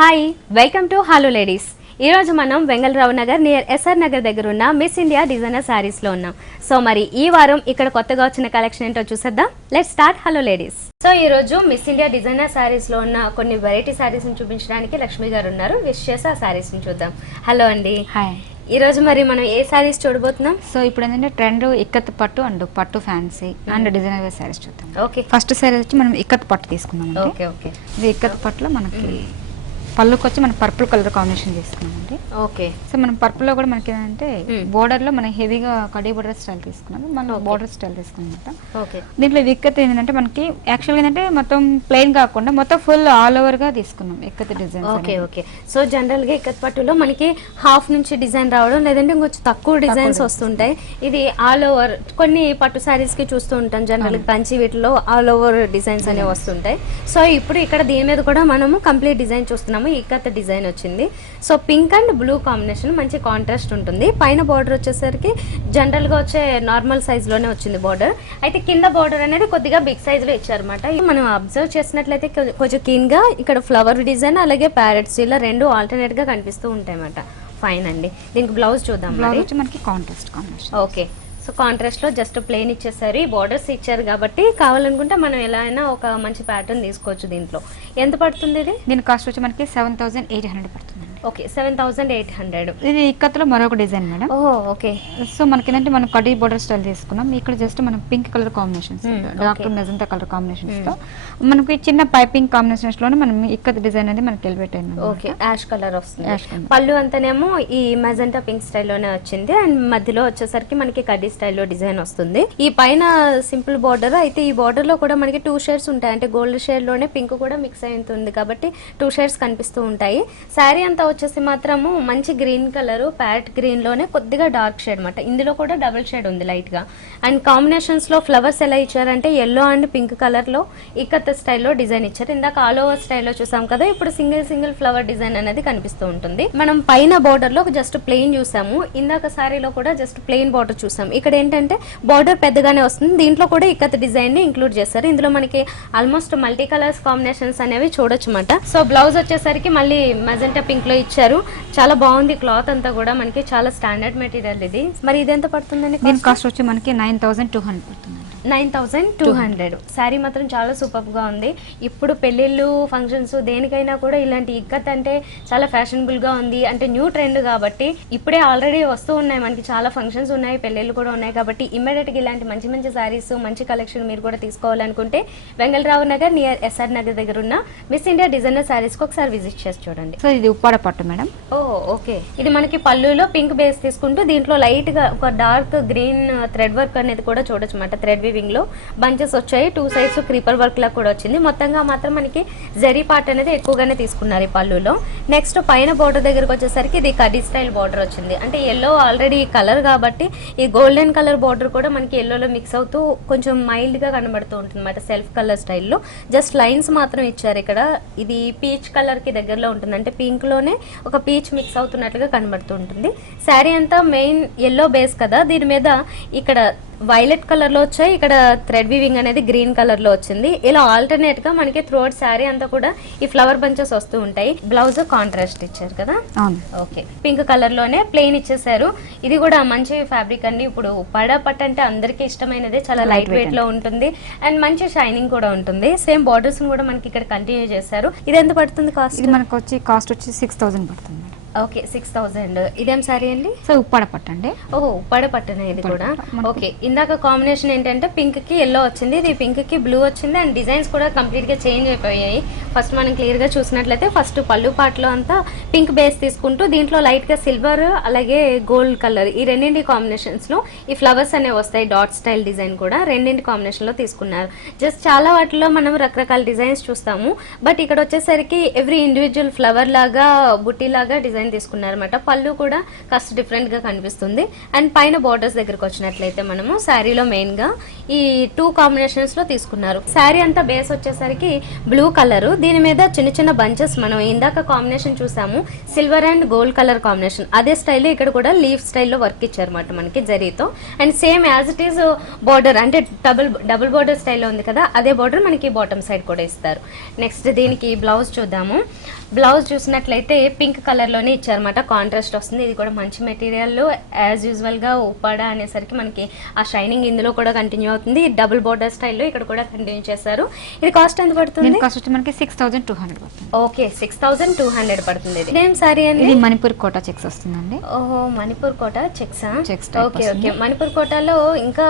Hi welcome to hello ladies. ఈరోజు మనం Vengala Rao Nagar near SR Nagar దగ్గర ఉన్న మిస్ ఇండియా డిజైనర్ శారీస్లో ఉన్నాం. సో మరి ఈ వారం ఇక్కడ కొత్తగా వచ్చిన కలెక్షన్ ఏంటో చూసేద్దాం. Let's start hello ladies. So ఈరోజు మిస్ ఇండియా డిజైనర్ శారీస్లో ఉన్న కొన్ని వెరైటీ శారీస్ని చూపించడానికి లక్ష్మి గారు ఉన్నారు. విష్ చేసి ఆ శారీస్ని చూద్దాం. హలో అండి. హాయ్. ఈరోజు మరి మనం ఏ శారీస్ చూడబోతున్నాం? సో ఇప్పుడు ఏంటంటే ట్రెండ్ ఇక్కత్ పట్టు అండ్ పట్టు fancy and designer wear saris చూద్దాం. ఓకే, ఫస్ట్ శారీ వచ్చి మనం ఇక్కత్ పట్టు తీసుకున్నాం. Okay okay. ఇది ఇక్కత్ పట్టులో మనకి పళ్ళుకి వచ్చి మనం పర్పుల్ కలర్ కాంబినేషన్ తీసుకున్నామండి. ఓకే. సో మనం పర్పుల్ లో కూడా మనకి ఏంటంటే బోర్డర్ లో మనం హెవీగా కడీ బోర్డర్ స్టైల్ తీసుకున్నాము. మనం బోర్డర్ స్టైల్ తీసుకున్నమాట. ఓకే. దీంట్లో ఇక్కత్ ఏంటంటే మనకి యాక్చువల్గా ఏంటంటే మొత్తం ప్లెయిన్ కాకుండా మొత్తం ఫుల్ ఆల్ ఓవర్ గా తీసుకున్నాం ikat design. Okay okay. So general గా ఇక్కత్ పట్టులో మనకి హాఫ్ నుంచి డిజైన్ రావడం, లేదంటే ఇంకొంచెం తక్కువ డిజైన్స్ వస్తుంటాయి. ఇది ఆల్ ఓవర్ కొన్ని పట్టు శారీస్ కి చూస్తూ ఉంటాం జనరల్ గా కంచి వీటిలో ఆల్ ఓవర్ డిజైన్స్ అనేవి వస్తుంటాయి. సో ఇప్పుడు ఇక్కడ దీని మీద కూడా మనము కంప్లీట్ డిజైన్ చూస్తున్నాము. ఇక్కత్ డిజైన్ వచ్చింది. So pink and blue combination మంచి కాంట్రాస్ట్ ఉంటుంది. పైన బార్డర్ వచ్చేసరికి జనరల్ గా వచ్చే నార్మల్ సైజ్ లోనే వచ్చింది బార్డర్. అయితే కింద బార్డర్ అనేది కొద్దిగా బిగ్ సైజ్ లో ఇచ్చారన్నమాట. మనం అబ్జర్వ్ చేసినట్లయితే కొంచెం క్లీన్ గా ఇక్కడ ఫ్లవర్ డిజైన్ అలాగే ప్యారెట్స్ ఇలా రెండు ఆల్టర్నేట్ గా కనిపిస్తూ ఉంటాయి అన్నమాట. ఫైన్ అండి. దీనికి బ్లౌజ్ చూద్దాం. బ్లౌజ్ వచ్చి మనకి contrast combination. Okay. So contrast లో జస్ట్ ప్లెయిన్ ఇచ్చేసారు. ఈ బార్డర్స్ ఇచ్చారు కాబట్టి కావాలనుకుంటే మనం ఎలా అయినా ఒక మంచి ప్యాటర్న్ తీసుకోవచ్చు. దీంట్లో ఎంత పడుతుంది ఇది? దీని కాస్ట్ వచ్చి మనకి 7,800 పడుతుంది. ఓకే, 7,800. ఇది ఇక్కత్లో మరొక డిజైన్ మేడం. ఓహో, ఓకే. సో మనకి ఏంటంటే మనం కడీ బోర్డర్ స్టైల్ తీసుకున్నాం. ఇక్కడ జస్ట్ మనం pink colour combinations, dark magenta colour combinations తో మనకి చిన్న పైపింగ్ కాంబినేషన్స్ లోనే మనం ఇక్కత్ డిజైన్ అనేది మనకి ఎలివేట్ అయింది. ఓకే, యాష్ కలర్ వస్తుంది. పళ్ళు అంతానేమో ఈ మెజంతా పింక్ స్టైల్లోనే వచ్చింది. అండ్ మధ్యలో వచ్చేసరికి మనకి కడ్డీ స్టైల్లో డిజైన్ వస్తుంది. ఈ పైన సింపుల్ బార్డర్ అయితే ఈ బార్డర్ లో కూడా మనకి 2 షేడ్స్ ఉంటాయి. అంటే గోల్డ్ షేడ్ లోనే పింక్ కూడా మిక్స్ అయి ఉంటుంది కాబట్టి 2 షేడ్స్ కనిపిస్తూ ఉంటాయి. శారీ అంతా వచ్చేసి మాత్రము మంచి గ్రీన్ కలర్, ప్యారెట్ గ్రీన్ లోనే కొద్దిగా డార్క్ షేడ్ అనమాట. ఇందులో కూడా డబుల్ షేడ్ ఉంది లైట్ గా. అండ్ కాంబినేషన్స్ లో ఫ్లవర్స్ ఎలా ఇచ్చారంటే ఎల్లో అండ్ పింక్ కలర్ లో ఇక్కత్ స్టైల్లో డిజైన్ ఇచ్చారు. ఇందాక ఆల్ ఓవర్ స్టైల్లో చూసాం కదా, ఇప్పుడు సింగిల్ ఫ్లవర్ డిజైన్ అనేది కనిపిస్తూ ఉంటుంది. మనం పైన బార్డర్ లో జస్ట్ ప్లెయిన్ చూసాము. ఇందాక సారీలో కూడా జస్ట్ ప్లెయిన్ బార్డర్ చూసాము. ఇక్కడ ఏంటంటే బార్డర్ పెద్దగానే వస్తుంది. దీంట్లో కూడా ఇక్కత్ డిజైన్ ని ఇంక్లూడ్ చేస్తారు. ఇందులో మనకి ఆల్మోస్ట్ మల్టీ కలర్స్ కాంబినేషన్స్ అనేవి చూడొచ్చు అన్నమాట. సో బ్లౌజ్ వచ్చేసరికి మళ్ళీ మెజెంటా పింక్ లో ఇచ్చారు. చాలా బాగుంది. క్లాత్ అంతా కూడా మనకి చాలా స్టాండర్డ్ మెటీరియల్ ఇది. మరి ఇది ఎంత పడుతుందండి? దీని కాస్ట్ వచ్చి మనకి 9,200 పడుతుంది. 9,200. శారీ మాత్రం చాలా సూపర్ గా ఉంది. ఇప్పుడు పెళ్లిళ్ళు ఫంక్షన్స్ దేనికైనా కూడా ఇలాంటి ఇక్కత్ అంటే చాలా ఫ్యాషనబుల్ గా ఉంది. అంటే న్యూ ట్రెండ్ కాబట్టి ఇప్పుడే ఆల్రెడీ వస్తూ ఉన్నాయి. మనకి చాలా ఫంక్షన్స్ ఉన్నాయి, పెళ్లిళ్ళు కూడా ఉన్నాయి కాబట్టి ఇమ్మీడియట్ గా ఇలాంటి మంచి మంచి శారీస్, మంచి కలెక్షన్ మీరు కూడా తీసుకోవాలనుకుంటే వెంగళరావు నగర్ నియర్ ఎస్ఆర్ నగర్ దగ్గర ఉన్న మిస్ ఇండియా డిజైనర్ శారీస్ కి ఒకసారి విజిట్ చేసి చూడండి. సో ఇది ఉప్పాడ పట్టు మేడం. ఓకే. ఇది మనకి పళ్ళులో పింక్ బేస్ తీసుకుంటూ దీంట్లో లైట్ గా ఒక డార్క్ గ్రీన్ థ్రెడ్ వర్క్ అనేది కూడా చూడొచ్చు అన్నమాట. థ్రెడ్ వీవింగ్ లో బంచెస్ వచ్చాయి. 2 సైడ్స్ క్రీపర్ వర్క్ లా కూడా వచ్చింది. మొత్తంగా మాత్రం మనకి జరీ పార్ట్ అనేది ఎక్కువగానే తీసుకున్నారు ఈ పళ్ళులో. నెక్స్ట్ పైన బోర్డర్ దగ్గరకు వచ్చేసరికి ఇది కడీ స్టైల్ బోర్డర్ వచ్చింది. అంటే ఎల్లో ఆల్రెడీ కలర్ కాబట్టి ఈ గోల్డెన్ కలర్ బోర్డర్ కూడా మనకి ఎల్లోలో మిక్స్ అవుతూ కొంచెం మైల్డ్ గా కనబడుతూ ఉంటుంది అన్నమాట. సెల్ఫ్ కలర్ స్టైల్లో జస్ట్ లైన్స్ మాత్రం ఇచ్చారు ఇక్కడ. ఇది పీచ్ కలర్ కి దగ్గరలో ఉంటుంది. అంటే పింక్ లోనే ఒక పీచ్ మిక్స్ అవుతున్నట్లుగా కనబడుతూ ఉంటుంది. శారీ అంతా మెయిన్ ఎల్లో బేస్ కదా, దీని మీద ఇక్కడ వైలెట్ కలర్ లో వచ్చాయి. ఇక్కడ థ్రెడ్ వీవింగ్ అనేది గ్రీన్ కలర్ లో వచ్చింది. ఇలా ఆల్టర్నేట్ గా మనకి త్రూఅవుట్ శారీ అంతా కూడా ఈ ఫ్లవర్ బంచెస్ వస్తూ ఉంటాయి. బ్లౌజ్ కాంట్రాస్ట్ ఇచ్చారు కదా. ఓకే, పింక్ కలర్ లోనే ప్లెయిన్ ఇచ్చేసారు. ఇది కూడా మంచి ఫ్యాబ్రిక్ అండి. ఇప్పుడు ఉప్పాడ పట్టు అంటే అందరికీ ఇష్టమైనదే. చాలా లైట్ వెయిట్ లో ఉంటుంది అండ్ మంచి షైనింగ్ కూడా ఉంటుంది. సేమ్ బార్డర్స్ కూడా మనకి ఇక్కడ కంటిన్యూ చేశారు. ఇది ఎంత పడుతుంది కాస్ట్? ఇది మనకు వచ్చి కాస్ట్ వచ్చి 6,000 పడుతుంది. ఓకే, 6,000. ఇదేం సారీ అండి? సో ఉప్పాడ పట్టు అండి. ఓహో, ఉప్పాడ పట్టునే ఇది కూడా. ఓకే, ఇందాక కాంబినేషన్ ఏంటంటే పింక్ కి ఎల్లో వచ్చింది, ఇది పింక్ కి బ్లూ వచ్చింది. అండ్ డిజైన్స్ కూడా కంప్లీట్ గా చేంజ్ అయిపోయాయి. ఫస్ట్ మనం క్లియర్ గా చూసినట్లయితే ఫస్ట్ పళ్ళు పార్ట్ లో అంతా పింక్ బేస్ తీసుకుంటూ దీంట్లో లైట్ గా సిల్వర్ అలాగే గోల్డ్ కలర్ ఈ రెండింటి కాంబినేషన్స్ లో ఈ ఫ్లవర్స్ అనేవి వస్తాయి. డాట్ స్టైల్ డిజైన్ కూడా రెండింటి కాంబినేషన్ లో తీసుకున్నారు. జస్ట్ చాలా వాటిలో మనం రకరకాల డిజైన్స్ చూస్తాము. బట్ ఇక్కడ వచ్చేసరికి ఎవ్రీ ఇండివిజువల్ ఫ్లవర్ లాగా బుట్టి లాగా డిజైన్ తీసుకున్నారన్నమాట. పళ్ళు కూడా కాస్త డిఫరెంట్ గా కనిపిస్తుంది. అండ్ పైన బోర్డర్స్ దగ్గరకు వచ్చినట్లయితే మనము శారీలో మెయిన్ గా ఈ 2 కాంబినేషన్స్ లో తీసుకున్నారు. శారీ అంతా బేస్ వచ్చేసరికి బ్లూ కలర్, దీని మీద చిన్న చిన్న బంచెస్ మనం ఇందాక కాంబినేషన్ చూసాము silver and gold colour combination, అదే స్టైల్లో ఇక్కడ కూడా లీఫ్ స్టైల్లో వర్క్ ఇచ్చారన్నమాట మనకి జరీతో. And same as it is border అంటే డబుల్ బార్డర్ స్టైల్లో ఉంది కదా, అదే బార్డర్ మనకి బాటమ్ సైడ్ కూడా ఇస్తారు. నెక్స్ట్ దీనికి బ్లౌజ్ చూద్దాము. బ్లౌజ్ చూసినట్లయితే పింక్ కలర్ లోనే ఇచ్చారన్నమాట, కాంట్రాస్ట్ వస్తుంది. ఇది కూడా మంచి మెటీరియల్, యాజ్ యూజువల్ గా ఉప్పాడ అనేసరికి మనకి ఆ షైనింగ్ ఇందులో కూడా కంటిన్యూ అవుతుంది. డబుల్ బార్డర్ స్టైల్లో ఇక్కడ కూడా కంటిన్యూ చేశారు. ఇది కాస్ట్ ఎంత పడుతుంది? కాస్ట్ వచ్చి మనకి 6200 పడుతుంది. ఓకే 6200 పడుతుంది. ఇదేం సారీ అండి? ఇది మణిపూర్ కోటా చెక్స్ వస్తుందండి. ఓహో మణిపూర్ కోట చెక్సా? Checks okay okay. మణిపూర్ కోటాలో ఇంకా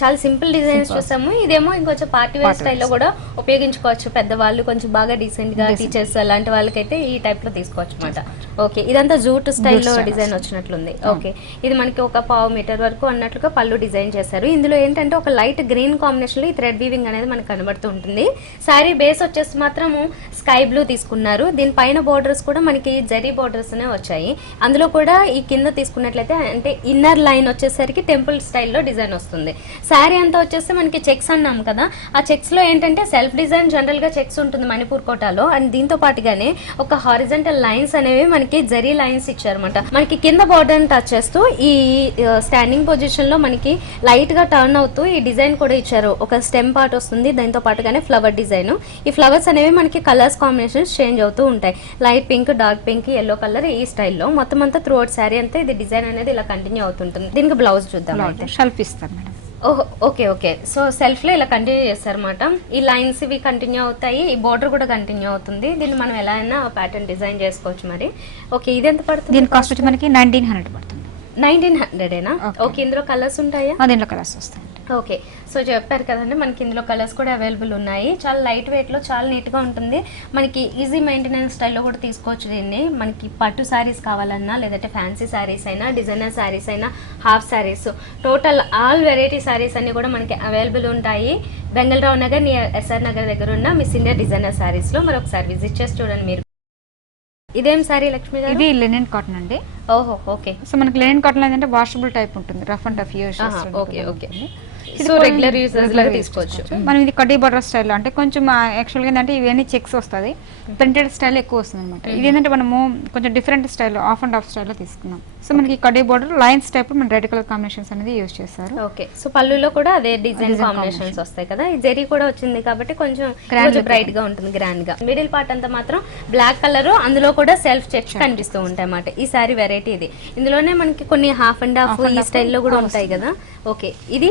చాలా సింపుల్ డిజైన్స్ చూసాము, ఇదేమో ఇంకొంచెం పార్టీ వేర్ స్టైల్లో కూడా ఉపయోగించుకోవచ్చు. పెద్దవాళ్ళు కొంచెం బాగా డీసెంట్ గా టీచర్స్ అలాంటి వాళ్ళకైతే ఈ టైప్ లో తీసుకోవచ్చు అనమాట. ఓకే ఇదంతా జూట్ స్టైల్లో డిజైన్ వచ్చినట్లుంది. ఓకే ఇది మనకి ఒక 1/2 మీటర్ వరకు అన్నట్లుగా పళ్ళు డిజైన్ చేశారు. ఇందులో ఏంటంటే ఒక లైట్ గ్రీన్ కాంబినేషన్ లో ఈ థ్రెడ్ వీవింగ్ అనేది మనకు కనబడుతూ ఉంటుంది. శారీ బేస్ వచ్చేసి మాత్రము స్కై బ్లూ తీసుకున్నారు. దీనిపైన బోర్డర్స్ కూడా మనకి జరీ బోర్డర్స్ అనే వచ్చాయి. అందులో కూడా ఈ కింద తీసుకున్నట్లయితే అంటే ఇన్నర్ లైన్ వచ్చేసరికి టెంపుల్ స్టైల్లో డిజైన్ వస్తుంది. శారీ అంతా వచ్చేసి మనకి చెక్స్ అన్నాం కదా, ఆ చెక్స్ లో ఏంటంటే సెల్ఫ్ డిజైన్ జనరల్ గా చెక్స్ ఉంటుంది మణిపూర్ కోటాలో. అండ్ దీంతో పాటుగానే ఒక హారిజంటల్ లైన్స్ అనేవి మనకి జరీ లైన్స్ ఇచ్చారన్నమాట. మనకి కింద బోర్డర్ టచ్ చేస్తూ ఈ స్టాండింగ్ పొజిషన్ లో మనకి లైట్ గా టర్న్ అవుతూ ఈ డిజైన్ కూడా ఇచ్చారు. ఒక స్టెమ్ పార్ట్ వస్తుంది, దాంతో పాటుగానే ఫ్లవర్ డిజైన్. ఈ ఫ్లవర్స్ అనేవి మనకి కలర్స్ కాంబినేషన్స్ చేంజ్ అవుతూ ఉంటాయి. Light pink, dark pink, yellow colour ఈ స్టైల్లో మొత్తం అంతా త్రూ అవుట్ శారీ అంతా ఇది డిజైన్ అనేది ఇలా కంటిన్యూ అవుతుంటుంది. దీనికి బ్లౌజ్ చూద్దాం. షెల్ఫ్ ఇస్తారు మేడం. ఓహో ఓకే ఓకే. సో సెల్ఫ్ లో ఇలా కంటిన్యూ చేస్తారన్నమాట. ఈ లైన్స్ ఇవి కంటిన్యూ అవుతాయి, ఈ బోర్డర్ కూడా కంటిన్యూ అవుతుంది. దీన్ని మనం ఎలా అయినా ప్యాటర్న్ డిజైన్ చేసుకోవచ్చు మరి. ఓకే ఇది ఎంత పడుతుంది? దీని కాస్ట్ వచ్చి మనకి 1900 పడుతుంది. 1900ఏనా? ఓకే ఇందులో కలర్స్ ఉంటాయా? దీంట్లో కలర్స్ వస్తాయి. ఓకే సో చెప్పారు కదండి మనకి ఇందులో కలర్స్ కూడా అవైలబుల్ ఉన్నాయి. చాలా లైట్ వెయిట్ లో చాలా నీట్ గా ఉంటుంది. మనకి ఈజీ మెయింటెనెన్స్ స్టైల్లో కూడా తీసుకోవచ్చు దీన్ని. మనకి పట్టు శారీస్ కావాలన్నా, లేదంటే ఫ్యాన్సీ శారీస్ అయినా, డిజైనర్ శారీస్ అయినా, half saris, total all variety saris అన్ని కూడా మనకి అవైలబుల్ ఉంటాయి. బెంగళరావు నగర్ నియర్ ఎస్ఆర్ నగర్ దగ్గర ఉన్న మీ సీనియర్ డిజైనర్ శారీస్ లో మరొకసారి విజిట్ చేసి చూడండి మీరు. ఇదేం సారీ లక్ష్మి గారు? ఇది లినెన్ కాటన్ అండి. ఓహో ఓకే. సో మనకి లినెన్ కాటన్ ఏంటంటే వాషబుల్ టైప్ ఉంటుంది, రఫ్ అండ్ టఫ్ యూజ్ చేస్తాం. Okay okay. So regular users లాగా తీసుకోవచ్చు. మనం ఇది కడ్డీ బార్డర్ స్టైల్ అంటే కొంచెం యాక్చువల్గా ఏంటంటే ఇవన్నీ చెక్స్ వస్తుంది, ప్రింటెడ్ స్టైల్ ఎక్కువ వస్తుంది అనమాట. ఇది ఏంటంటే మనము కొంచెం different style of and of స్టైల్లో తీసుకున్నాం. సో మనకి కడ్డీ బార్డర్ లైన్స్ టైప్ మన రెడ్ కలర్ కాంబినేషన్స్ అనేది యూజ్ చేస్తారు. ఓకే సో పళ్ళులో కూడా అదే డిజైన్ కాంబినేషన్స్ వస్తాయి కదా. ఈ జరీ కూడా వచ్చింది కాబట్టి కొంచెం బ్రైట్ గా ఉంటుంది, గ్రాండ్ గా. మిడిల్ పార్ట్ అంతా మాత్రం బ్లాక్ కలర్, అందులో కూడా సెల్ఫ్ చెక్స్ కనిపిస్తూ ఉంటాయి అన్నమాట. ఈ సారీ వెరైటీ ఇది. ఇందులోనే మనకి కొన్ని హాఫ్ అండ్ హాఫ్ ఈ స్టైల్లో కూడా ఉంటాయి కదా. ఓకే ఇది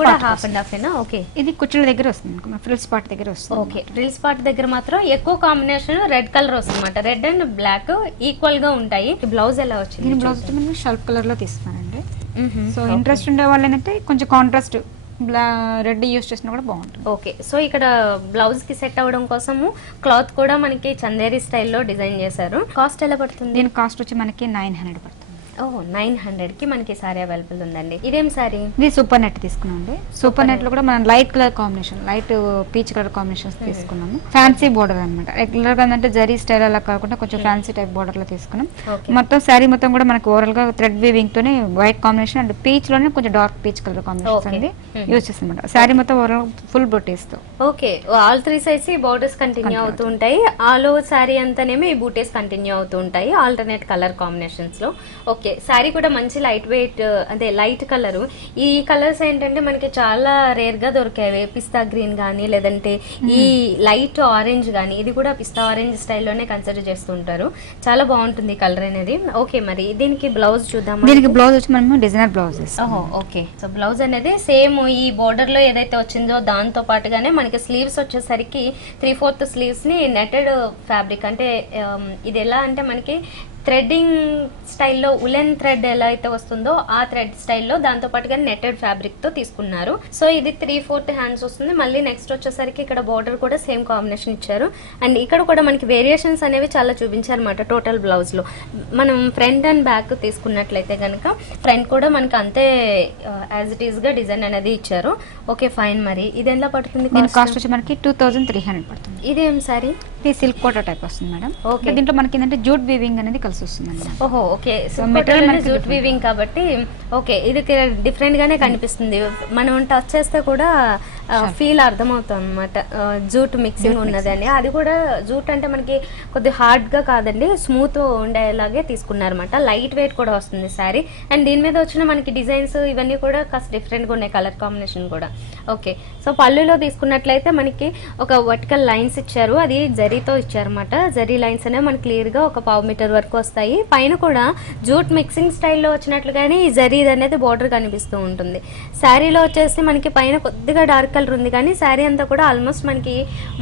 కూడా హాఫ్ అండ్ హాఫ్ ఏనా? ఓకే ఇది కుచ్చుల దగ్గర వస్తుంది, ఫ్రిల్స్ పార్ట్ దగ్గర వస్తుంది. ఓకే ఫ్రిల్స్ పార్ట్ దగ్గర మాత్రం ఎక్కువ కాంబినేషన్ రెడ్ కలర్ వస్తుంది అన్నమాట. రెడ్ అండ్ బ్లాక్ ఈక్వల్ గా ఉంటాయి. బ్లౌజ్ ఎలా వచ్చింది? దీని బ్లౌజ్ మనం షెల్ఫ్ కలర్ లో తీసుకున్నానండి. సో ఇంట్రెస్ట్ ఉండే వాళ్ళు ఏంటంటే కొంచెం కాంట్రాస్ట్ రెడ్ యూస్ చేసినా కూడా బాగుంటుంది. ఓకే సో ఇక్కడ బ్లౌజ్ కి సెట్ అవ్వడం కోసము క్లాత్ కూడా మనకి చందేరి స్టైల్లో డిజైన్ చేశారు. కాస్ట్ ఎలా పడుతుంది? దీని కాస్ట్ వచ్చి మనకి 900 పడుతుంది. ఓహ్ 900 కి మనకి సారీ అవైలబుల్ ఉందండి. ఇదేం సారీ? ఇది సూపర్ నెట్ తీసుకున్నాం అండి. సూపర్ నెట్ లో కూడా మనం light colour combination, light peach colour combinations తీసుకున్నాము. ఫ్యాన్సీ బోర్డర్ అనమాట. రెగ్యులర్ గా అంటే జరీ స్టైల్ అలా కాకుండా కొంచెం ఫ్యాన్సీ టైప్ బోర్డర్ లో తీసుకున్నాం. మొత్తం శారీ మొత్తం కూడా మనకి ఓవరాల్ గా థ్రెడ్ వీవింగ్ తోనే వైట్ కాంబినేషన్ అండ్ పీచ్ లోనే కొంచెం డార్క్ పీచ్ కలర్ కాంబినేషన్ అనేది యూజ్ చేస్తాం. శారీ మొత్తం ఓవరాల్ ఫుల్ బూటీస్ తో. ఓకే ఆల్ త్రీ సైడ్స్ ఈ బోర్డర్స్ కంటిన్యూ అవుతూ ఉంటాయి. ఆల్ ఓవర్ శారీ అంతానేమో ఈ బూటీస్ కంటిన్యూ అవుతూ ఉంటాయి ఆల్టర్నేట్ కలర్ కాంబినేషన్స్ లో. ఓకే శారీ కూడా మంచి లైట్ వెయిట్, అదే లైట్ కలర్. ఈ కలర్స్ ఏంటంటే మనకి చాలా రేర్ గా దొరికాయి. పిస్తా గ్రీన్ గానీ, లేదంటే ఈ లైట్ ఆరెంజ్ గానీ, ఇది కూడా పిస్తా ఆరెంజ్ స్టైల్లోనే కన్సిడర్ చేస్తుంటారు. చాలా బాగుంటుంది ఈ కలర్ అనేది. ఓకే మరి దీనికి బ్లౌజ్ చూద్దాం. దీనికి బ్లౌజ్ వచ్చి మనం designer blouse. Okay so blouse అనేది సేమ్ ఈ బోర్డర్ లో ఏదైతే వచ్చిందో దాంతో పాటుగానే మనకి స్లీవ్స్ వచ్చేసరికి 3/4 స్లీవ్స్ ని నెటెడ్ ఫ్యాబ్రిక్, అంటే ఇది ఎలా అంటే మనకి థ్రెడ్డింగ్ స్టైల్లో ఉలెన్ థ్రెడ్ ఎలా అయితే వస్తుందో ఆ థ్రెడ్ స్టైల్లో దాంతో పాటుగా నెటెడ్ ఫ్యాబ్రిక్ తో తీసుకున్నారు. సో ఇది 3/4 హ్యాండ్స్ వస్తుంది. మళ్ళీ నెక్స్ట్ వచ్చేసరికి ఇక్కడ బార్డర్ కూడా సేమ్ కాంబినేషన్ ఇచ్చారు. అండ్ ఇక్కడ కూడా మనకి వేరియేషన్స్ అనేవి చాలా చూపించారు అనమాట టోటల్ బ్లౌజ్ లో. మనం ఫ్రంట్ అండ్ బ్యాక్ తీసుకున్నట్లయితే కనుక ఫ్రంట్ కూడా మనకి అంతే యాజ్ ఇట్ ఈస్ గా డిజైన్ అనేది ఇచ్చారు. ఓకే ఫైన్ మరి ఇది ఎలా పడుతుంది? కాస్ట్ వచ్చి మనకి 2300 పడుతుంది. ఇదేం సారీ? మనకి సిల్క్ కోటా టైప్ వస్తుంది మేడం. Okay. దీంట్లో మనకి ఏంటంటే జూట్ వీవింగ్ అనేది కలిసి వస్తుంది అన్నమాట. ఓహో ఓకే. మెటీరియల్ మనకి జూట్ వీవింగ్ కాబట్టి ఓకే ఇది డిఫరెంట్ గానే కనిపిస్తుంది. మనం టచ్ చేస్తే కూడా ఫీల్ అర్థమవుతుంది అనమాట జూట్ మిక్సింగ్ ఉన్నదని. అది కూడా జూట్ అంటే మనకి కొద్దిగా హార్డ్ గా కాదండి, స్మూత్ ఉండేలాగే తీసుకున్నారన్నమాట. లైట్ వెయిట్ కూడా వస్తుంది శారీ. అండ్ దీని మీద వచ్చిన మనకి డిజైన్స్ ఇవన్నీ కూడా కాస్త డిఫరెంట్ గా ఉన్నాయి, కలర్ కాంబినేషన్ కూడా. ఓకే సో పళ్ళులో తీసుకున్నట్లయితే మనకి ఒక వర్టికల్ లైన్స్ ఇచ్చారు, అది జరీతో ఇచ్చారన్నమాట. జరీ లైన్స్ అనేవి మనకి క్లియర్ గా ఒక 1/2 మీటర్ వరకు వస్తాయి. పైన కూడా జూట్ మిక్సింగ్ స్టైల్లో వచ్చినట్లుగానే ఈ జరీ అనేది బోర్డర్ కనిపిస్తూ ఉంటుంది. శారీలో వచ్చేసి మనకి పైన కొద్దిగా డార్క్ కలర్ ఉంది, కానీ శారీ అంతా కూడా ఆల్మోస్ట్ మనకి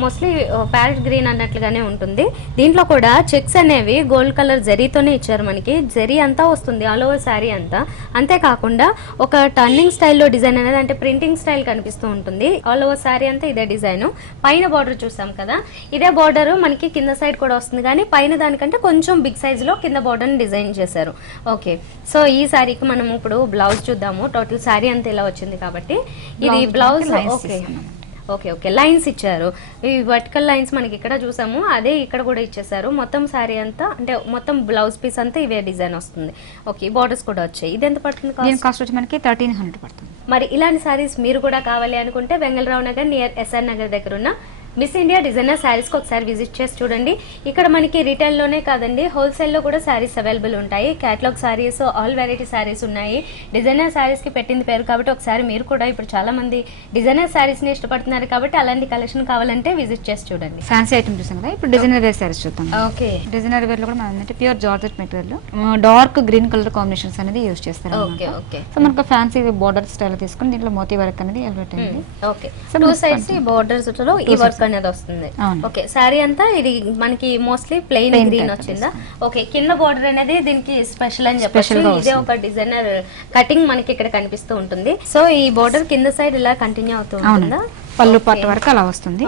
మోస్ట్లీ ప్యారెట్ గ్రీన్ అన్నట్లుగానే ఉంటుంది. దీంట్లో కూడా చెక్స్ అనేవి గోల్డ్ కలర్ జరీతోనే ఇచ్చారు. మనకి జరీ అంతా వస్తుంది ఆల్ ఓవర్ శారీ అంతా. అంతేకాకుండా ఒక టర్నింగ్ స్టైల్లో డిజైన్ అనేది అంటే ప్రింటింగ్ స్టైల్ కనిపిస్తూ ఉంటుంది. ఆల్ ఓవర్ శారీ అంతా ఇదే డిజైన్. పైన బార్డర్ చూసాం కదా, ఇదే బార్డర్ మనకి కింద సైడ్ కూడా వస్తుంది, కానీ పైన దానికంటే కొంచెం బిగ్ సైజ్ లో కింద బార్డర్ డిజైన్ చేశారు. ఓకే సో ఈ శారీకి మనం ఇప్పుడు బ్లౌజ్ చూద్దాము. టోటల్ శారీ అంతా ఇలా వచ్చింది కాబట్టి ఇది blouse. Okay okay okay lines ఇచ్చారు. ఈ వర్టికల్ లైన్స్ మనకి ఇక్కడ చూసాము, అదే ఇక్కడ కూడా ఇచ్చేసారు. మొత్తం శారీ అంతా అంటే మొత్తం బ్లౌజ్ పీస్ అంతా ఇవే డిజైన్ వస్తుంది. ఓకే బార్డర్స్ కూడా వచ్చాయి. ఇది ఎంత పడుతుంది కాస్ట్ వచ్చి మనకి 1300 పడుతుంది. మరి ఇలాంటి శారీస్ మీరు కూడా కావాలి అనుకుంటే వెంగళరావు నగర్ నియర్ ఎస్ఆర్ నగర్ దగ్గర ఉన్న మిస్ ఇండియా డిజైనర్ శారీస్కి ఒకసారి విజిట్ చేసి చూడండి. ఇక్కడ మనకి రిటైల్లోనే కాదండి, హోల్సేల్లో కూడా శారీస్ అవైలబుల్ ఉంటాయి. Catalogue saris, all variety saris ఉన్నాయి. డిజైనర్ శారీస్కి పెట్టింది పేరు కాబట్టి ఒకసారి మీరు కూడా, ఇప్పుడు చాలా మంది డిజైనర్ శారీస్ని ఇష్టపడుతున్నారు కాబట్టి అలాంటి కలెక్షన్ కావాలంటే విజిట్ చేసి చూడండి. ఫ్యాన్సీ ఐటమ్ చూసాం కదా, ఇప్పుడు డిజైనర్ వేర్ శారీస్ చూద్దాం. ఓకే డిజైనర్ వేర్ లో కూడా మనం అంటే pure georgette material dark green colour combinations అనేది యూజ్ చేస్తారు. ఓకే ఓకే సో మనకు ఫ్యాన్సీ బోర్డర్ స్టైల్ తీసుకుని దీంట్లో మోతీ వర్క్ అనేది ఎలివేట్ అయింది. ఓకే టూ సైడ్స్ ఈ బోర్డర్స్ లో ఈ వర్క్ అనేది వస్తుంది. ఓకే శారీ అంతా ఇది మనకి మోస్ట్లీ ప్లెయిన్ గ్రీన్ వచ్చిందా. ఓకే కింద బోర్డర్ అనేది దీనికి స్పెషల్ అని చెప్పచ్చు. ఇదే ఒక డిజైనర్ కటింగ్ మనకి ఇక్కడ కనిపిస్తూ ఉంటుంది. సో ఈ బోర్డర్ కింద సైడ్ ఇలా కంటిన్యూ అవుతూ ఉంటుందా, పళ్ళు పట్టు వరకు అలా వస్తుంది.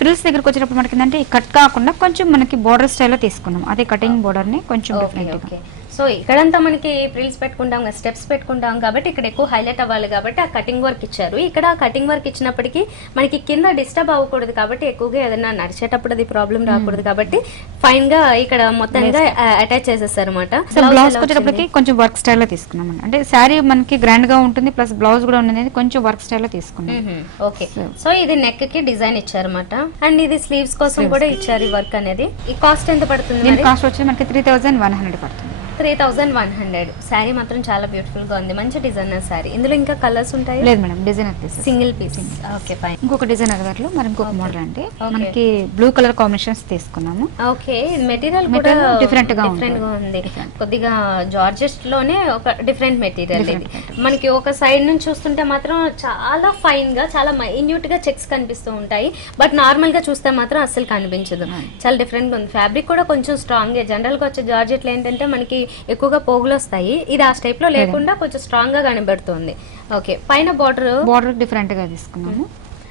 ఫ్రిల్స్ దగ్గరకు వచ్చినప్పుడు మనకి ఏంటంటే కట్ కాకుండా కొంచెం మనకి బోర్డర్ స్టైల్లో తీసుకున్నాం. అదే కటింగ్ బోర్డర్ ని కొంచెం డిఫరెంట్. సో ఇక్కడంతా మనకి ఫ్రిల్స్ పెట్టుకుంటాం, స్టెప్స్ పెట్టుకుంటాం కాబట్టి ఇక్కడ ఎక్కువ హైలైట్ అవ్వాలి కాబట్టి ఆ కటింగ్ వర్క్ ఇచ్చారు. ఇక్కడ కటింగ్ వర్క్ ఇచ్చినప్పటికీ మనకి కింద డిస్టర్బ్ అవ్వకూడదు కాబట్టి ఎక్కువగా ఏదైనా నడిచేటప్పుడు అది ప్రాబ్లం రాకూడదు కాబట్టి ఫైన్ గా ఇక్కడ మొత్తంగా అటాచ్ చేసేసారు అనమాట. బ్లౌజ్ వచ్చేటప్పటికి కొంచెం వర్క్ స్టైల్లో తీసుకున్నాం. అంటే శారీ మనకి గ్రాండ్ గా ఉంటుంది, ప్లస్ బ్లౌజ్ కూడా ఉన్నది కొంచెం వర్క్ స్టైల్లో తీసుకున్నాం. ఓకే సో ఇది నెక్ కి డిజైన్ ఇచ్చారన్నమాట. అండ్ ఇది స్లీవ్స్ కోసం కూడా ఇచ్చారు ఈ వర్క్ అనేది. ఈ కాస్ట్ ఎంత పడుతుంది? కాస్ట్ వచ్చి మనకి 3100 పడుతుంది. 3100. శారీ మాత్రం చాలా బ్యూటిఫుల్ గా ఉంది, మంచి డిజైనర్ శారీ. ఇందులో ఇంకా కలర్స్ ఉంటాయి? లేదు madam, designer piece, single piece. Okay fine. ఇంకొక డిజైనర్ దాంట్లో మరి ఇంకొక మోడల్ అంటే మనకి బ్లూ కలర్ కాంబినేషన్స్ తీసుకున్నాము. ఓకే మెటీరియల్ కూడా డిఫరెంట్ గా ఉంది, కొద్దిగా జార్జెట్ లోనే ఒక డిఫరెంట్ మెటీరియల్ ఇది. మనకి ఒక సైడ్ నుంచి చూస్తుంటే మాత్రం చాలా ఫైన్ గా, చాలా మైన్యూట్ గా చెక్స్ కనిపిస్తూ ఉంటాయి. బట్ నార్మల్ గా చూస్తే మాత్రం అస్సలు కనిపించదు, చాలా డిఫరెంట్ గా ఉంది. ఫ్యాబ్రిక్ కూడా కొంచెం స్ట్రాంగ్. జనరల్ గా వచ్చే జార్జెట్ లో ఏంటంటే మనకి ఎక్కువగా పోగులు వస్తాయి, ఇది ఆ స్టైప్ లో లేకుండా కొంచెం స్ట్రాంగ్ గా కనబడుతుంది. ఓకే పైన బార్డర్ డిఫరెంట్ గా తీసుకున్నాము.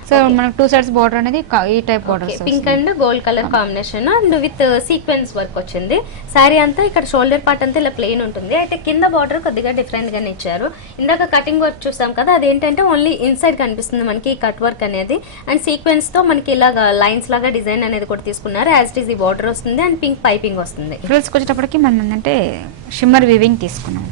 సో మనకు టూ సైడ్స్ బోర్డర్ అనేది ఈ type border, pink and gold colour combination and with sequence work వచ్చింది. శారీ అంతా ఇక్కడ షోల్డర్ పార్ట్ అంతా ఇలా ప్లెయిన్ ఉంటుంది. అయితే కింద బార్డర్ కొద్దిగా డిఫరెంట్ గానే ఇచ్చారు. ఇందాక కటింగ్ వర్క్ చూసాం కదా, అదేంటంటే ఓన్లీ ఇన్సైడ్ కనిపిస్తుంది మనకి కట్ వర్క్ అనేది. అండ్ సీక్వెన్స్ తో మనకి ఇలాగా లైన్స్ లాగా డిజైన్ అనేది కూడా తీసుకున్నారు. యాజ్ ఇట్ ఈస్ ఈ బార్డర్ వస్తుంది అండ్ పింక్ పైపింగ్ వస్తుంది. ఫ్రిల్స్ వచ్చేటప్పటికి మనం ఏంటంటే షిమ్మర్ వీవింగ్ తీసుకున్నాం.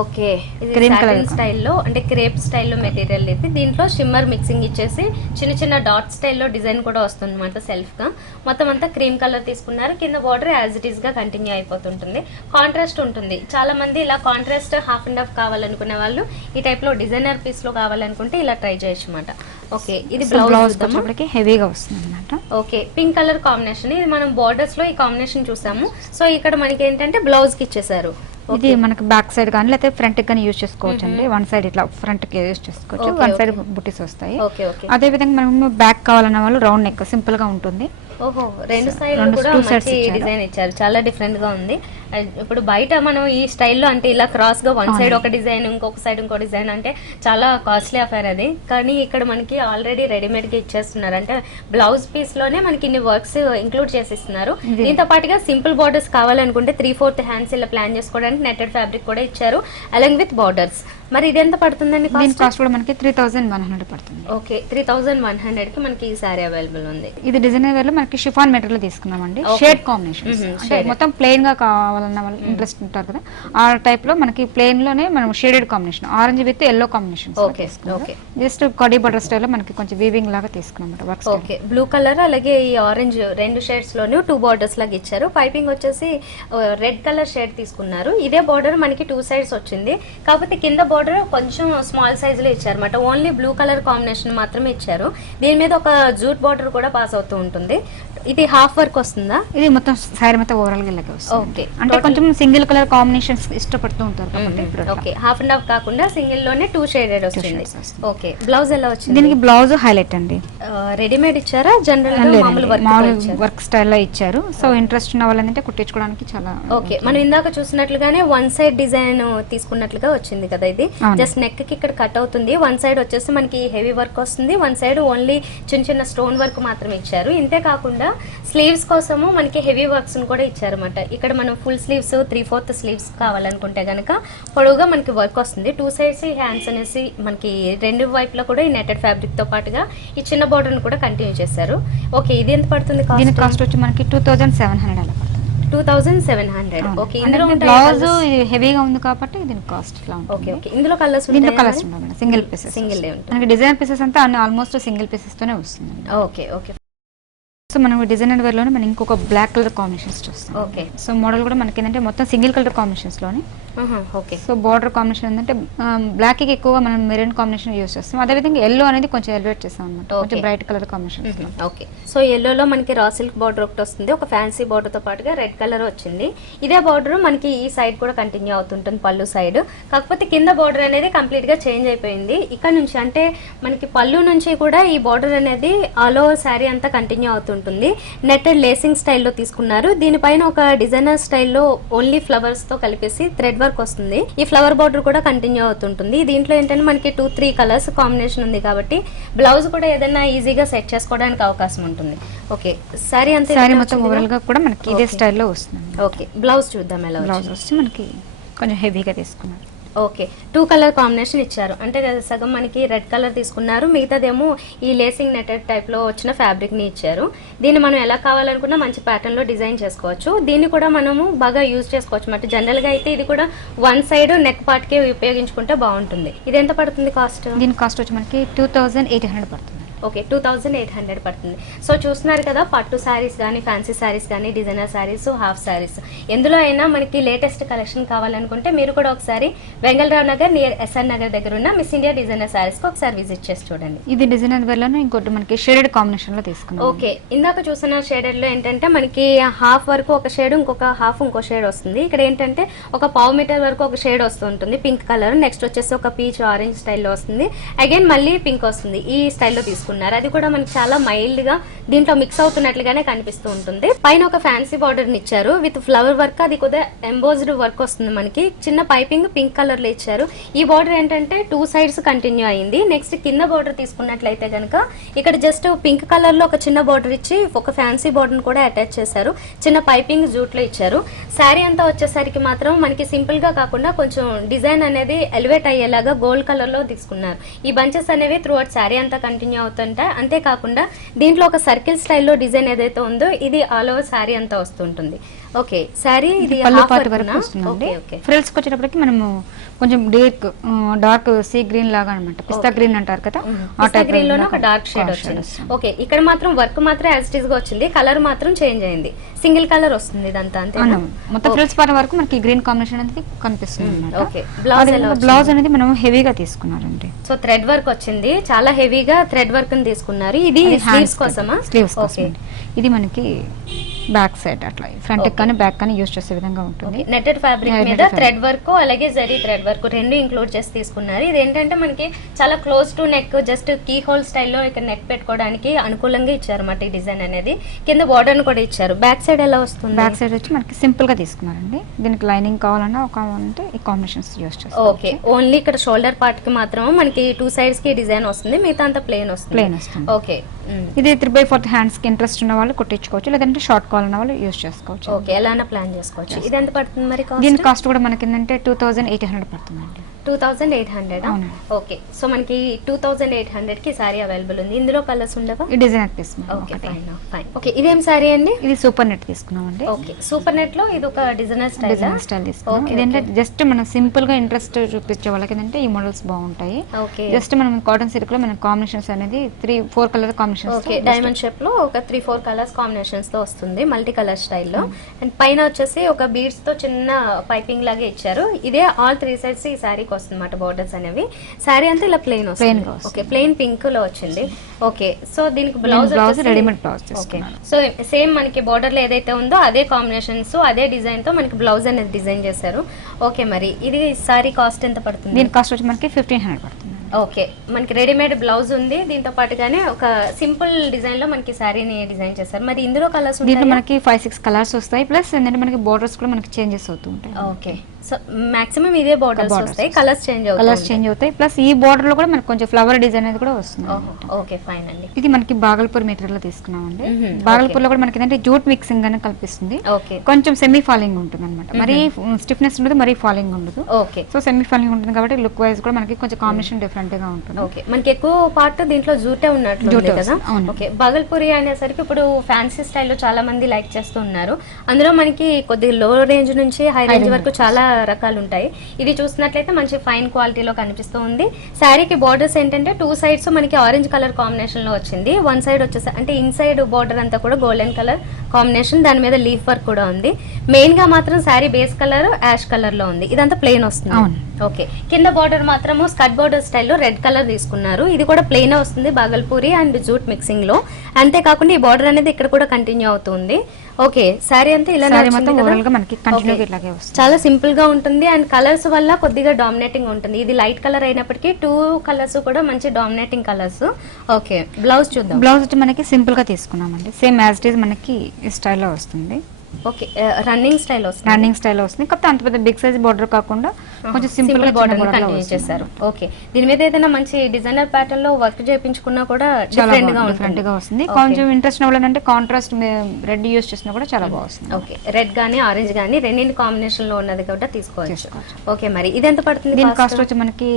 ఓకే ఇది సాటిన్ స్టైల్లో అంటే క్రేప్ స్టైల్లో మెటీరియల్ ఇది. దీంట్లో షిమ్మర్ మిక్సింగ్ ఇచ్చేసి చిన్న చిన్న డాట్ స్టైల్లో డిజైన్ కూడా వస్తుంది అనమాట సెల్ఫ్ గా. మొత్తం అంతా క్రీమ్ కలర్ తీసుకున్నారు. కింద బార్డర్ యాజ్ ఇట్ ఈస్ గా కంటిన్యూ అయిపోతుంటుంది. కాంట్రాస్ట్ ఉంటుంది. చాలా మంది ఇలా కాంట్రాస్ట్ హాఫ్ అండ్ హాఫ్ కావాలనుకునే వాళ్ళు ఈ టైప్ లో డిజైనర్ పీస్ లో కావాలనుకుంటే ఇలా ట్రై చేయొచ్చు అనమాట. ఓకే ఇది బ్లౌజ్ హెవీగా వస్తుంది అనమాట. ఓకే పింక్ కలర్ కాంబినేషన్, ఇది మనం బార్డర్స్ లో ఈ కాంబినేషన్ చూసాము. సో ఇక్కడ మనకి ఏంటంటే బ్లౌజ్ కి ఇచ్చేసారు. ఇది మనకి బ్యాక్ సైడ్ కానీ లేకపోతే ఫ్రంట్ కానీ యూజ్ చేసుకోవచ్చు అండి. వన్ సైడ్ ఇట్లా ఫ్రంట్ కి యూజ్ చేసుకోవచ్చు, వన్ సైడ్ బుటీస్ వస్తాయి. అదే విధంగా మనం బ్యాక్ కావాలన్న వాళ్ళు రౌండ్ నెక్ సింపుల్ గా ఉంటుంది. ఓహో రెండు సైడ్లు కూడా మంచి డిజైన్ ఇచ్చారు, చాలా డిఫరెంట్ గా ఉంది. ఇప్పుడు బయట మనం ఈ స్టైల్లో అంటే ఇలా క్రాస్ గా వన్ సైడ్ ఒక డిజైన్ ఇంకొక సైడ్ ఇంకో డిజైన్ అంటే చాలా కాస్ట్లీ అఫైర్ అది. కానీ ఇక్కడ మనకి ఆల్రెడీ రెడీమేడ్ గా ఇచ్చేస్తున్నారు. అంటే బ్లౌజ్ పీస్ లోనే మనకి ఇన్ని వర్క్స్ ఇంక్లూడ్ చేసిస్తున్నారు. దీంతో పాటుగా సింపుల్ బార్డర్స్ కావాలనుకుంటే 3/4 హ్యాండ్స్ ఇలా ప్లాన్ చేసుకోవడానికి నెట్టెడ్ ఫ్యాబ్రిక్ కూడా ఇచ్చారు అలాంగ్ విత్ బార్డర్స్. మరి ఇది ఎంత పడుతుందండి దీని కాస్ట్ కూడా మనకి 3100 పడుతుంది. ఓకే, 3100 కి మనకి ఈ సారీ అవైలబుల్ ఉంది. ఇది డిజైనర్ వేర్ లో మనకి షిఫాన్ మెటీరియల్ తీసుకున్నామండి. షేడ్ కాంబినేషన్ అంటే మొత్తం ప్లెయిన్ గా కావాలన్న వాళ్ళు ఇంట్రెస్ట్ ఉంటారు కదా, ఆ టైప్ లో మనకి ప్లెయిన్ లోనే మనం shaded combination orange with yellow combination just khadi butter style లో మనకి కొంచెం వీవింగ్ లాగా తీసుకున్నాం వర్క్. ఓకే, బ్లూ కలర్ అలాగే ఈ ఆరెంజ్ రెండు షేడ్స్ లోనే 2 బార్డర్స్ లాగా ఇచ్చారు. పైపింగ్ వచ్చేసి రెడ్ కలర్ షేడ్ తీసుకున్నారు. ఇదే బార్డర్ మనకి 2 సైడ్స్ వచ్చింది, కాకపోతే కింద బార్డర్ కొంచెం స్మాల్ సైజ్ లో ఇచ్చారు అనమాట. ఓన్లీ బ్లూ కలర్ కాంబినేషన్ మాత్రమే ఇచ్చారు. దీని మీద ఒక జూట్ బార్డర్ కూడా పాస్ అవుతూ ఉంటుంది. ఇది హాఫ్ వర్క్ వస్తుందా? ఇది మొత్తం సారీ మొత్తం ఓవరాల్ గా ఇలాగే వస్తుంది. ఓకే, అంటే కొంచెం సింగిల్ కలర్ కాంబినేషన్స్ ఇష్టపడుతూ ఉంటారు కాబట్టి ఓకే, హాఫ్ అండ్ హాఫ్ కాకుండా సింగిల్ లోనే 2 షేడెడ్ వచ్చింది. ఓకే, బ్లౌజ్ ఎలా వచ్చింది? దీనికి బ్లౌజ్ హైలైట్ అండి. రెడీమేడ్ ఇచ్చారా జనరల్ మామూలు వర్క్ స్టైల్ లో ఇచ్చారు. సో ఇంట్రెస్ట్ ఉన్న వాళ్ళు ఏంటంటే కుట్టించుకోవడానికి చాలా. ఓకే, మనం ఇందాక చూసినట్లుగానే వన్ సైడ్ డిజైన్ తీసుకున్నట్లుగా వచ్చింది కదా. ఇది జస్ట్ నెక్ కి ఇక్కడ కట్ అవుతుంది. వన్ సైడ్ వచ్చేసి మనకి హెవీ వర్క్ వస్తుంది, వన్ సైడ్ ఓన్లీ చిన్న చిన్న స్టోన్ వర్క్ మాత్రమే ఇచ్చారు. ఇంతే కాకుండా స్లీవ్స్ కోసము మనకి హెవీ వర్క్స్ కూడా ఇచ్చారన్నమాట. ఇక్కడ మనం ఫుల్ స్లీవ్స్ 3/4 స్లీవ్స్ కావాలనుకుంటే గనక పొడవుగా మనకి వర్క్ వస్తుంది. 2 సైడ్స్ హ్యాండ్స్ అనేసి మనకి రెండు వైపులా కూడా ఈ నెటెడ్ ఫ్యాబ్రిక్ తో పాటుగా ఈ చిన్న బార్డర్ కూడా కంటిన్యూ చేశారు. ఓకే, ఇది ఎంత పడుతుంది? దీని కాస్ట్ వచ్చి మనకి 2700 అలా పడుతుంది. 2700. ఓకే, ఇందులో బ్లౌజ్ హెవీగా ఉంది కాబట్టి దీని కాస్ట్ ఇలా ఉంటుంది. ఓకే ఓకే, ఇందులో కలర్స్ దీంట్లో కలర్స్ ఉంటాయి, సింగిల్ పీసెస్. మనకి డిజైన్ పీసెస్ అంతా అన్ని ఆల్మోస్ట్ సింగిల్ పీసెస్ తోనే వస్తుంది. ఓకే ఓకే, సో మనం డిజైనర్ వేర్ లోనే మనం ఇంకొక బ్లాక్ కలర్ కాంబినేషన్స్ చూస్తాం. ఓకే, సో మోడల్ కూడా మనకి ఏంటంటే మొత్తం సింగిల్ కలర్ కాంబినేషన్స్ లోనే. ఓకే, సో బార్డర్ కాంబినేషన్ ఏంటంటే బ్లాక్ కి ఎక్కువగా మనం మెరూన్ కాంబినేషన్ యూస్ చేస్తాం. అదే విధంగా ఎల్లో అనేది కొంచెం ఎలివేట్ చేస్తాం అన్నమాట, కొంచెం bright colour combination. Okay, so ఎల్లోలో మనకి రా సిల్క్ బార్డర్ ఒకటి వస్తుంది, ఒక ఫ్యాన్సీ బార్డర్ తో పాటుగా రెడ్ కలర్ వచ్చింది. ఇదే బార్డర్ మనకి ఈ సైడ్ కూడా కంటిన్యూ అవుతుంటుంది, పళ్ళు సైడ్. కాకపోతే కింద బార్డర్ అనేది కంప్లీట్ గా చేంజ్ అయిపోయింది. ఇక్కడ నుంచి అంటే మనకి పళ్ళు నుంచి కూడా ఈ బార్డర్ అనేది ఆల్ ఓవర్ శారీ అంతా కంటిన్యూ అవుతుంటుంది. నెట్టెడ్ లేసింగ్ స్టైల్లో తీసుకున్నారు. దీనిపైన ఒక డిజైనర్ స్టైల్లో ఓన్లీ ఫ్లవర్స్ తో కలిపేసి థ్రెడ్ వర్క్ వస్తుంది. ఈ ఫ్లవర్ బార్డర్ కూడా కంటిన్యూ అవుతుంటుంది. దీంట్లో ఏంటంటే మనకి 2-3 కలర్స్ కాంబినేషన్ ఉంది కాబట్టి బ్లౌజ్ కూడా ఏదైనా ఈజీగా సెట్ చేసుకోవడానికి అవకాశం ఉంటుంది. ఓకే, సారీ అంతా సారీ మొత్తం ఓవరాల్ గా కూడా మనకి ఇదే స్టైల్లో వస్తుంది. ఓకే, బ్లౌజ్ చూద్దాం ఎలా. బ్లౌజ్ వచ్చి మనకి కొంచెం హెవీగా తీసుకున్నారు. ఓకే, 2 కలర్ కాంబినేషన్ ఇచ్చారు. అంటే సగం మనకి రెడ్ కలర్ తీసుకున్నారు, మిగతాదేమో ఈ లేసింగ్ నెటెడ్ టైప్ లో వచ్చిన ఫ్యాబ్రిక్ ని ఇచ్చారు. దీన్ని మనం ఎలా కావాలనుకున్నా మంచి ప్యాటర్న్ లో డిజైన్ చేసుకోవచ్చు. దీన్ని కూడా మనము బాగా యూజ్ చేసుకోవచ్చు అన్నమాట. జనరల్ గా అయితే ఇది కూడా వన్ సైడ్ నెక్ పార్ట్ కే ఉపయోగించుకుంటే బాగుంటుంది. ఇది ఎంత పడుతుంది కాస్ట్? దీని కాస్ట్ వచ్చి మనకి 2800 పడుతుంది. ఓకే, 2800 పడుతుంది. సో చూస్తున్నారు కదా, పట్టు శారీస్ కానీ, ఫ్యాన్సీ శారీస్ కానీ, డిజైనర్ శారీస్, హాఫ్ శారీస్, ఎందులో అయినా మనకి లేటెస్ట్ కలెక్షన్ కావాలనుకుంటే మీరు కూడా ఒకసారి వెంగళరావు నగర్ నియర్ ఎస్ఆర్ నగర్ దగ్గర ఉన్న మిస్ ఇండియా డిజైనర్ శారీస్ కి ఒకసారి విజిట్ చేసి చూడండి. ఇది డిజైనర్ వేర్ లోనే ఇంకోటి మనకి షేడెడ్ కాంబినేషన్ లో తీసుకున్నాం. ఓకే, ఇందాక చూసిన షేడెడ్ లో ఏంటంటే మనకి హాఫ్ వరకు ఒక షేడ్, ఇంకొక హాఫ్ ఇంకో షేడ్ వస్తుంది. ఇక్కడ ఏంటంటే ఒక పావు మీటర్ వరకు ఒక షేడ్ వస్తుంటుంది పింక్ కలర్. నెక్స్ట్ వచ్చేసి ఒక పీచ్ ఆరెంజ్ స్టైల్లో వస్తుంది. అగైన్ మళ్ళీ పింక్ వస్తుంది. ఈ స్టైల్లో తీసుకున్నారు. అది కూడా మనకి చాలా మైల్డ్ గా దీంట్లో మిక్స్ అవుతున్నట్లుగానే కనిపిస్తూ ఉంటుంది. పైన ఒక ఫ్యాన్సీ బార్డర్ ని ఇచ్చారు విత్ ఫ్లవర్ వర్క్. అది కూడా ఎంబోజ్డ్ వర్క్ వస్తుంది. మనకి చిన్న పైపింగ్ పింక్ కలర్ లో ఇచ్చారు. ఈ బార్డర్ ఏంటంటే 2 సైడ్స్ కంటిన్యూ అయింది. నెక్స్ట్ కింద బార్డర్ తీసుకున్నట్లయితే కనుక ఇక్కడ జస్ట్ పింక్ కలర్ లో ఒక చిన్న బార్డర్ ఇచ్చి ఒక ఫ్యాన్సీ బార్డర్ కూడా అటాచ్ చేశారు. చిన్న పైపింగ్ జూట్ లో ఇచ్చారు. శారీ అంతా వచ్చేసరికి మాత్రం మనకి సింపుల్ గా కాకుండా కొంచెం డిజైన్ అనేది ఎలివేట్ అయ్యేలాగా గోల్డ్ కలర్ లో తీసుకున్నారు. ఈ బంచెస్ అనేవి త్రూ అవుట్ శారీ అంతా కంటిన్యూ అవుతుంటాయి. అంతేకాకుండా దీంట్లో ఒక సర్కిల్ స్టైల్లో డిజైన్ ఏదైతే ఉందో ఇది ఆల్ ఓవర్ శారీ అంతా వస్తుంటుంది. ఓకే, శారీ ఇది ఫ్రిల్స్ వచ్చేటప్పటికి మనము కొంచెం డార్క్ సీ గ్రీన్ లాగా అన్నమాట, పిస్తా గ్రీన్ అంటారు కదా, ఆ టైప్ గ్రీన్ లోనే ఒక డార్క్ షేడ్ వచ్చింది. ఓకే, ఇక్కడ మాత్రం వర్క్ మాత్రం యాజ్ ఇట్ ఈస్ గా వచ్చింది, కలర్ మాత్రం చేంజ్ అయింది. సింగిల్ కలర్ వస్తుంది ఇదంతా. అంతే, మొత్తం ఫ్రిల్స్ పార్ట్ వరకు మనకి గ్రీన్ కాంబినేషన్ అనేది కనిపిస్తుంది. ఓకే, బ్లౌజ్ అనేది మనం హెవీగా తీసుకున్నారండి. సో థ్రెడ్ వర్క్ వచ్చింది, చాలా హెవీగా థ్రెడ్ వర్క్ ని తీసుకున్నారు. ఇది స్లీవ్స్ కోసమా? స్లీవ్స్ కోసం. ఇది మనకి బ్యాక్ సైడ్ అట్లా ఫ్రంట్ కానీ బ్యాక్ కానీ యూజ్ చేసే విధంగా ఉంటుంది. నెట్టెడ్ ఫ్యాబ్రిక్ మీద థ్రెడ్ వర్క్ అలాగే జరీ థ్రెడ్ వర్క్ రెండు ఇంక్లూడ్ చేసి తీసుకున్నారు. ఇది ఏంటంటే మనకి చాలా close to neck, just key hole స్టైల్లో ఇక్కడ నెక్ పెట్టుకోవడానికి అనుకూలంగా ఇచ్చారు అన్నమాట. ఈ డిజైన్ అనేది కింద బార్డర్ కూడా ఇచ్చారు. బ్యాక్ సైడ్ ఎలా వస్తుంది? బ్యాక్ సైడ్ వచ్చి మనకి సింపుల్ గా తీసుకున్నారండి. దీనికి లైనింగ్ కావాలన్నా కావాలంటే ఈ కాంబినేషన్స్ యూజ్ చేస్తారు. ఓకే, ఓన్లీ ఇక్కడ షోల్డర్ పార్ట్ కి మాత్రం మనకి 2 సైడ్స్ కి డిజైన్ వస్తుంది, మిగతా అంతా ప్లేన్ వస్తుంది. ఓకే, ఇది 3/4 హ్యాండ్స్ కి ఇంట్రెస్ట్ ఉన్న వాళ్ళు కుట్టించుకోవచ్చు, లేదంటే షార్ట్ కావాలన్న వాళ్ళు యూజ్ చేసుకోవచ్చు. ఓకే, ఎలా ప్లాన్ చేసుకోవచ్చు. ఇది ఎంత పడుతుంది మరి? దీని కాస్ట్ కూడా మనకి ఏంటంటే 2800 పడుతుందండి. 2800 ఓకే. సో మనకి 2800 కి సారీ అవైలబుల్ ఉంది. ఇందులో కలర్స్ ఉండవా? ఈ డిజైనర్ తీసుకున్నాం. Okay fine. ఓకే ఇదేం సారీ అండి? ఇది సూపర్ నెట్ తీసుకున్నామండి. ఓకే సూపర్ నెట్ లో ఇది ఒక డిజైనర్ స్టైల్ తీసుకున్నాం. ఇదంటే జస్ట్ మనం సింపుల్ గా ఇంట్రెస్ట్ చూపించే వాళ్ళకి ఏంటంటే ఈ మోడల్స్ బాగుంటాయి. ఓకే జస్ట్ మనం కాటన్ సిల్క్ లో మన కాంబినేషన్స్ అనేది 3-4 colour combinations. Okay diamond shape లో ఒక 3-4 కలర్స్ కాంబినేషన్స్ తో వస్తుంది మల్టీ కలర్ స్టైల్లో. అండ్ పైన వచ్చేసి ఒక బీడ్స్ తో చిన్న పైపింగ్ లాగా ఇచ్చారు. ఇదే ఆల్ 3 సైడ్స్ ఈ సారీకి వస్తుంది అన్నమాట బోర్డర్స్ అనేవి. సారీ అంతా ఇలా ప్లెయిన్ వస్తుంది. ఓకే ప్లెయిన్ పింక్ లో వచ్చింది. ఓకే సో దీనికి blouse readymade blouse okay. So same మనకి బోర్డర్ లో ఏదైతే ఉందో అదే కాంబినేషన్స్ అదే డిజైన్ తో మనకి బ్లౌజ్ అనేది డిజైన్ చేశారు. ఓకే మరి ఇది సారీ కాస్ట్ ఎంత పడుతుంది? దీని కాస్ట్ వచ్చి మనకి 1500 పడుతుంది. ఓకే మనకి రెడీమేడ్ బ్లౌజ్ ఉంది, దీంతో పాటుగానే ఒక సింపుల్ డిజైన్ లో మనకి సారీని డిజైన్ చేశారు. మరి ఇందులో కలర్స్ దీంట్లో మనకి 5-6 కలర్స్ వస్తాయి. ప్లస్ ఏంటంటే మనకి బోర్డర్స్ కూడా మనకి చేంజెస్ అవుతూ ఉంటాయి. ఓకే సో మాక్సిమం ఇదే బోర్డర్స్ వస్తాయి, కలర్స్ చేంజ్ అవుతాయి. ప్లస్ ఈ బోర్డర్ లో కూడా మనకి కొంచెం ఫ్లవర్ డిజైన్ అనేది కూడా వస్తుంది. ఓకే ఫైన్ అండి. ఇది మనకి బాగల్పూర్ మెటీరియల్ లో తీసుకున్నామండి. బాగల్పూర్ లో కూడా మనకి ఏంటంటే జూట్ మిక్సింగ్ అని కల్పిస్తుంది. కొంచెం సెమీ ఫాలింగ్ ఉంటుంది అనమాట. మరి స్టిఫ్నెస్ ఉండదు, మరి ఫాలింగ్ ఉండదు. ఓకే సో సెమీ ఫాలింగ్ ఉంటుంది కాబట్టి లుక్ వైజ్ కూడా మనకి కొంచెం కాంబినేషన్ డిఫరెంట్ గా ఉంటుంది. ఓకే మనకి ఎక్కువ పార్ట్ దీంట్లో జూటే ఉన్నట్లు కదా. ఓకే బాగల్పూరి అనేసరికి ఇప్పుడు ఫ్యాన్సీ స్టైల్లో చాలా మంది లైక్ చేస్తూ ఉన్నారు. అందులో మనకి కొద్దిగా లో రేంజ్ నుంచి హై రేంజ్ వరకు చాలా రకాలు ఉంటాయి. ఇది చూసినట్లయితే మంచి ఫైన్ క్వాలిటీలో కనిపిస్తూ ఉంది. శారీకి బార్డర్స్ ఏంటంటే 2 సైడ్స్ మనకి ఆరెంజ్ కలర్ కాంబినేషన్ లో వచ్చింది. 1 సైడ్ వచ్చేసి అంటే ఇన్సైడ్ బార్డర్ అంతా కూడా గోల్డెన్ కలర్ కాంబినేషన్, దాని మీద లీఫ్ వర్క్ కూడా ఉంది. మెయిన్ గా మాత్రం sari base colour ash colour లో ఉంది. ఇదంతా ప్లెయిన్ వస్తుంది. ఓకే కింద బార్డర్ మాత్రము స్కర్ట్ బార్డర్ స్టైల్లో రెడ్ కలర్ తీసుకున్నారు. ఇది కూడా ప్లెయిన్ వస్తుంది బాగల్పూరి అండ్ జూట్ మిక్సింగ్ లో. అంతేకాకుండా ఈ బార్డర్ అనేది ఇక్కడ కూడా కంటిన్యూ అవుతుంది. ఓకే సారీ అంతా ఇలా చాలా సింపుల్ గా ఉంటుంది అండ్ కలర్స్ వల్ల కొద్దిగా డామినేటింగ్ ఉంటుంది. ఇది లైట్ కలర్ అయినప్పటికీ 2 కలర్స్ కూడా మంచి డామినేటింగ్ కలర్స్. ఓకే బ్లౌజ్ చూద్దాం. బ్లౌజ్ వచ్చి మనకి సింపుల్ గా తీసుకున్నామండి. సేమ్ యాజ్ ఇట్ ఈస్ మనకి ఈ స్టైల్లో వస్తుంది. ఓకే రన్నింగ్ స్టైల్ వస్తుంది కాకపోతే అంత పెద్ద బిగ్ సైజ్ బార్డర్ కాకుండా కొంచెం సింపుల్ గా బార్డర్ కంటిన్యూ చేశారు. ఓకే దీని మీద ఏదైనా మంచి డిజైనర్ ప్యాటర్న్ లో వర్క్ చేయించుకున్నా కూడా డిఫరెంట్ గా వస్తుంది. కొంచెం ఇంట్రెస్ట్ అంటే కాంట్రాస్ట్ రెడ్ యూస్ చేసినా కూడా చాలా బాగుంది. ఓకే రెడ్ గానీ ఆరెంజ్ గానీ రెండింటి కాంబినేషన్ లో ఉన్నది కాబట్టి తీసుకోవచ్చు. ఓకే మరి ఇది ఎంత పడుతుంది? దీని కాస్ట్ వచ్చి మనకి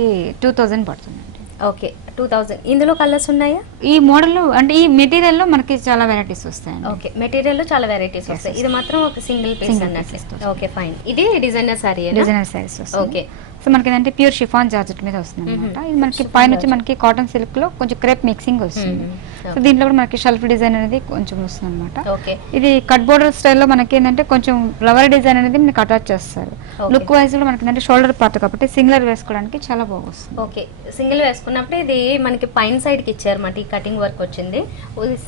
2000 పడుతుంది. ఓకే 2000. ఇందులో కలర్స్ ఉన్నాయా? ఈ మోడల్ లో అంటే ఈ మెటీరియల్ లో మనకి చాలా వెరైటీస్ వస్తాయి. ఓకే మెటీరియల్ లో చాలా వెరైటీస్ వస్తాయి. ఇది మాత్రం ఒక సింగిల్ పీస్ అన్నట్లు. Okay fine. ఇది డిజైనర్ సారీస్. ఓకే సో మనకి ఏంటంటే ప్యూర్ షిఫాన్ జార్జెట్ మీద వస్తుంది అనమాట. ఇది మనకి పైన వచ్చి మనకి కాటన్ సిల్క్ లో కొంచెం క్రేప్ మిక్సింగ్ వస్తుంది. సో దీంట్లో కూడా మనకి షెల్ఫ్ డిజైన్ అనేది కొంచెం వస్తుంది అనమాట. ఇది కట్ బోర్డర్ స్టైల్లో మనకి ఏంటంటే కొంచెం ఫ్లవర్ డిజైన్ అనేది మనకి అటాచ్ చేస్తారు. లుక్ వైజ్ లో మనకి ఏంటంటే షోల్డర్ పార్ట్ కాబట్టి సింగిల్ వేసుకోవడానికి చాలా బాగుంది. ఓకే సింగిల్ వేసుకున్నప్పుడు ఇది మనకి పైన సైడ్ కి ఇచ్చారు ఈ కటింగ్ వర్క్ వచ్చింది.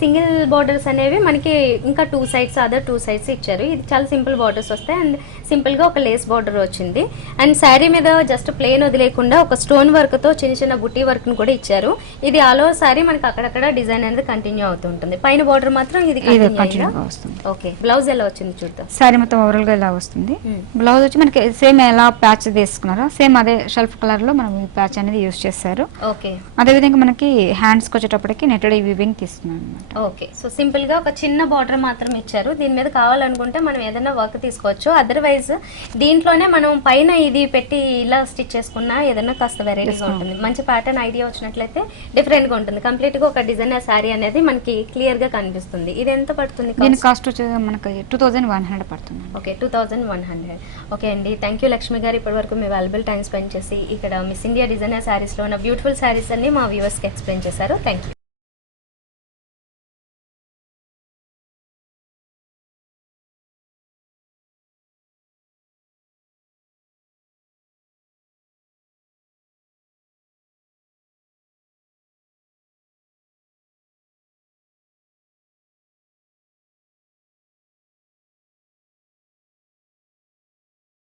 సింగిల్ బోర్డర్స్ అనేవి మనకి ఇంకా 2 సైడ్స్ అదర్ 2 సైడ్స్ ఇచ్చారు. ఇది చాలా సింపుల్ బోర్డర్స్ వస్తాయి అండ్ సింపుల్ గా ఒక లేస్ బోర్డర్ వచ్చింది. అండ్ శారీ మీద జస్ట్ ప్లెయిన్ వదిలేకుండా ఒక స్టోన్ వర్క్ తో చిన్న చిన్న బుట్టి వర్క్ ను కూడా ఇచ్చారు. ఇది ఆల్ ఓవర్ శారీ మనకి అక్కడక్కడ డిజైన్ అనేది కంటిన్యూ అవుతుంటుంది. పైన బార్డర్ మాత్రం ఇది కంటిన్యూ వస్తుంది. ఓకే బ్లౌజ్ ఎలా వచ్చింది చూద్దాం. శారీ మొత్తం ఓవరాల్ గా ఇలా వస్తుంది. బ్లౌజ్ వచ్చి మనకి సేమ్ ఎలా ప్యాచ్ తీసుకున్నారో సేమ్ అదే షెల్ఫ్ కలర్ లో మనం ఈ ప్యాచ్ అనేది యూస్ చేశారు. ఓకే అదే విధంగా మనకి హ్యాండ్స్ కి వచ్చేటప్పటికి నెట్టెడ్ వీవింగ్ తీసుకున్నాం అన్నమాట. ఓకే సో సింపుల్ గా ఒక చిన్న బార్డర్ మాత్రం ఇచ్చారు. దీని మీద కావాలనుకుంటే మనం ఏదైనా వర్క్ తీసుకోవచ్చు. అదర్వైజ్ దీంట్లోనే మనం పైన ఇది పెట్టి ఇలా స్టిచ్ చేసుకున్నా ఏదైనా కాస్త వెరైటీగా ఉంటుంది. మంచి ప్యాటర్న్ ఐడియా వచ్చినట్లయితే డిఫరెంట్ గా ఉంటుంది. కంప్లీట్ గా ఒక డిజైనర్ శారీ అనేది మనకి క్లియర్ గా కనిపిస్తుంది. ఇది ఎంత పడుతుంది? దీని కాస్ట్ వచ్చి మనకి 2100 పడుతుంది. ఓకే 2100. ఓకే అండి థ్యాంక్ యూ లక్ష్మి గారు. ఇప్పటి వరకు మీ వాల్యుబుల్ టైం స్పెండ్ చేసి ఇక్కడ మిస్ ఇండియా డిజైనర్ శారీస్ లో ఉన్న బ్యూటిఫుల్ శారీస్ అన్ని మా వ్యూవర్స్ కి ఎక్స్ప్లెయిన్ చేశారు. Thank you.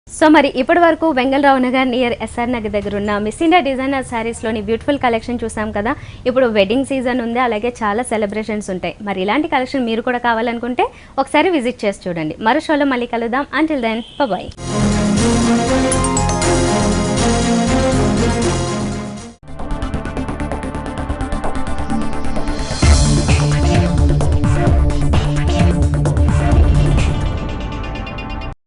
సో మరి ఇప్పటి వరకు వెంగళరావు నగర్ నియర్ ఎస్ఆర్ నగర్ దగ్గర ఉన్న మిస్ ఇండియా డిజైనర్ శారీస్లోని బ్యూటిఫుల్ కలెక్షన్ చూసాం కదా. ఇప్పుడు వెడ్డింగ్ సీజన్ ఉంది, అలాగే చాలా సెలబ్రేషన్స్ ఉంటాయి. మరి ఇలాంటి కలెక్షన్ మీరు కూడా కావాలనుకుంటే ఒకసారి విజిట్ చేసి చూడండి. మరో షోలో మళ్ళీ కలుద్దాం. Until then by.